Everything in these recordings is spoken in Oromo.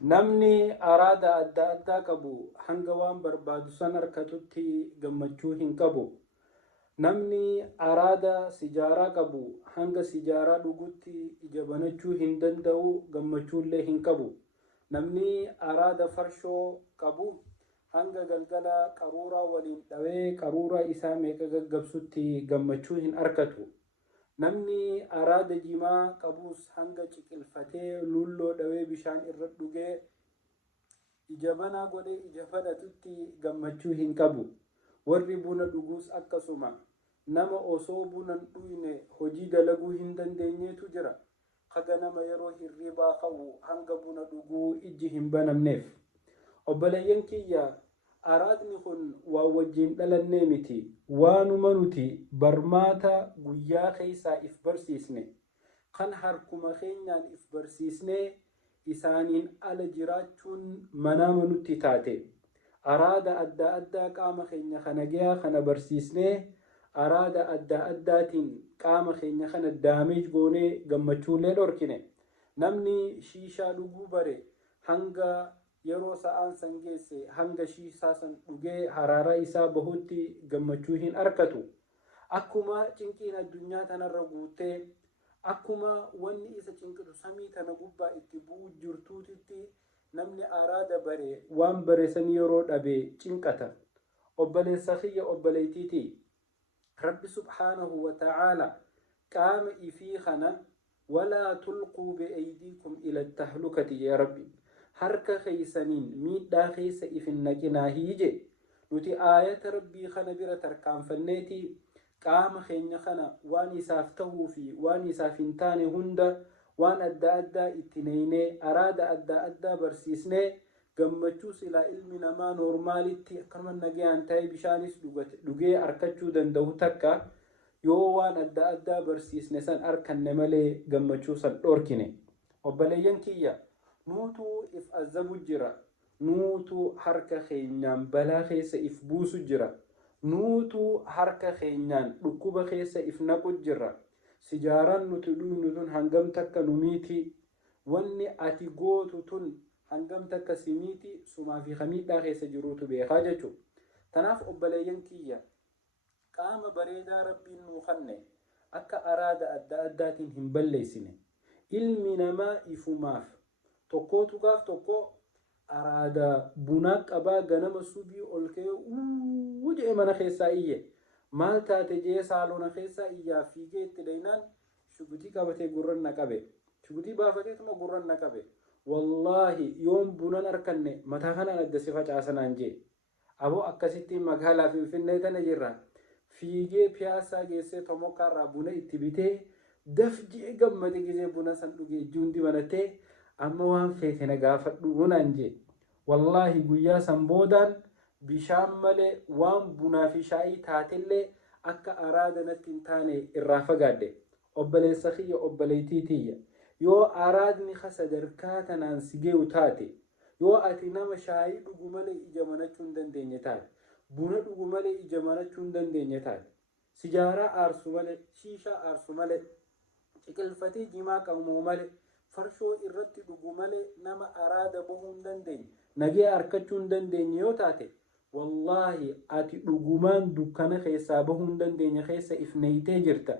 namni araada adda addaa qabu hanga waan barbaadu san harkatutti gammachuu hin qabu. namni araada sijaaraa qabu hanga sijaaraa dhugutti ija banachuu hin danda'u, gammachuullee hin qabu. namni araada farshoo qabu hanga galgala qaruuraa waliin dhawee qaruuraa isaa meeqa gaggabsutti gammachuu hin arkatu. namni araada jimaa qabus hanga ciqilfatee lulloo dhawee bishaan irra dhugee ija banaa godhee ija fadhatutti gammachuu hin qabu. warri buna dhugus akkasuma nama osoo bunan dhuyne hojii dalaguu hin dandeenyeetu jira. kaga nama yeroo hirribaa qabu hanga buna dhuguu iji hin banamneef. obboleeyyan kiyya, araadni kun waan wajjiin dhalannee miti, waanuma nuti barmaata guyyaa keessaa if barsiisne kan harkuma keenyaan if barsiisnee isaaniin ala jiraachuun manaama nutti taate. araada adda addaa qaama keenya kana gayaa kana barsiisnee araada adda addaatiin qaama keenya kana daameej goonee gammachuullee dhorkine. namni shiishaa dhuguu bare hanga yeroo sa'aan san geesse hanga shiishaa san dhugee haraara isaa bahutti gammachuu hin arkatu. akkuma cinqiin addunyaa tanarra guutee akkuma wanni isa cinqitu samii tana gubbaa itti bu'u jirtuutitti namni araada bare waan bare san yeroo dhabe cinqata. obboleessa kiyya obboleeytiiti, rabbi subhaanahu wa ta'aala qaama ifii kana walaa tulquu bi'aydiikum ila tahlukati ya rabbi, harka keeysaniin miidhaa keessa ifin naqinaa hiije. nuti aayata rabbii kana bira tarkaanfanneeti qaama keenya kana waan isaaf tahuu fi waan isaaf hin taane hunda waan adda addaa itti neynee araada adda addaa barsiisnee gammachuu silaa ilmi namaa noormaalitti akkanuma nagayaan ta'ee bishaanis dhugee arkachuu danda'u takka yoo waan adda addaa barsiisne san arkanne malee gammachuu san dhorkine. obboleeyyan kiyya, nuutu if azabu jira, nuutu harka keenyaan balaa keessa if buusu jira, nuutu harka keenyaan dhukkuba keessa if naqu jira. sijaaraan nuti dhuynu tun hangam takka numiiti, wanni ati gootu tun hangam takka simiiti, sumaa fi hamiidhaa keessa jiruutu beekaa jechuudha. tanaaf obboleeyyan kiyya, qaama bareedaa rabbiin nuu kanne akka araada adda addaatiin hin balleessine. ilmi namaa ifumaaf tokkootu gaaf tokko araada bunaa qabaa ganama subii ol ka'ee jedhee mana keessaa iyye. maal taate jee saalona keessaa iyyaa fiigee itti dhaynaan shugutii qabatee gurran na qabe, shugutii baafateetuma gurran na qabe. wallaahi yoon bunan arkanne mataa kanaan adda si facaasanaan jee. aboo akkasittiin magaalaa Finfinnee tana jirra. fiigee piyaasaa geessee tomokkaarraa buna itti bitee daf jee gammade gisee buna san dhugee ijjuun dibanatee amma waan feete na gaafadhu bunaan jee. wallaahi guyyaa san boodaan bishaan malee waan bunaa fi shaayii taatellee akka araada natti hin taane irraa fagaadhe. obboleessa kiyya obboleeytii tiyya, yoo araadni sadarkaa tanaan si geeyu taate, yoo ati nama shaayii dhugu malee ija manachuu hin dandeenye taate, buna dhugu malee ija manachuu hin dandeenye taate, sijaaraa aarsu malee, shiishaa aarsu malee, ciqilfatee jimaa qabu malee, farshoo irratti dhugu malee nama araada bahuu hin dandeenye, nagee arkachuu hin dandeenye yoo taate, wallaahi ati dhugumaan dukkana keessaa bahuu hin dandeenye keessa if neeytee jirta.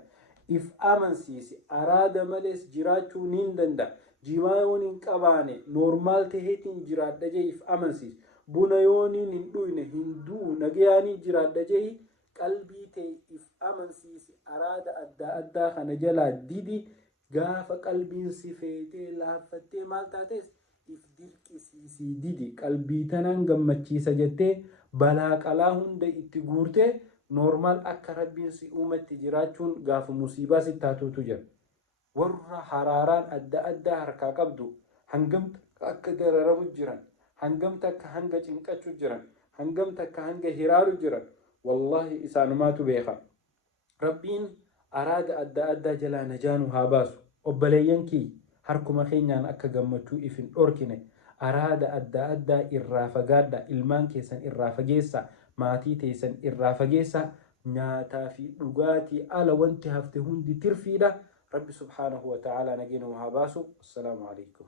if amansiisi, araada malees jiraachuu ni danda'a. jimaa yoon hin qabaane noormaal taheetiin jiraadha jee if amansiisi. buna yooniin hin dhuyne hin du'u nagayaanii jiraadha jee qalbii ta'e if amansiisi. araada adda addaa kana jalaa didi. gaafa qalbiin si feetee laaffattee maal taates if dirqisiisii didi. qalbii tanaan gammachiisa jettee balaa qalaa hunda itti guurtee noormaal akka rabbiin si uumatti jiraachuun gaafa musiibaa si taatuutu jira. warra haraaraan adda addaa harkaa qabdu hangamta akka dararamu jiran, hangamta akka hanga cinqachuu jiran, hangamta akka hanga hiraaru jiran, wallaahi isaanumaatu beeka. rabbiin araada adda addaa jalaa najaanu haa baasu. obboleeyyan kii harkuma keenyaan akka gammachuu if hin dhorkine araada adda addaa irraa fagaadha. ilmaan keessan irraa fageessa, maatii teessan irraa fageessa. nyaataa fi dhugaatii ala wanti hafte hundi tirfiidha. rabbi subhaanahu wa ta'aalaa nageenya haa baasu. assalaamu alaikum.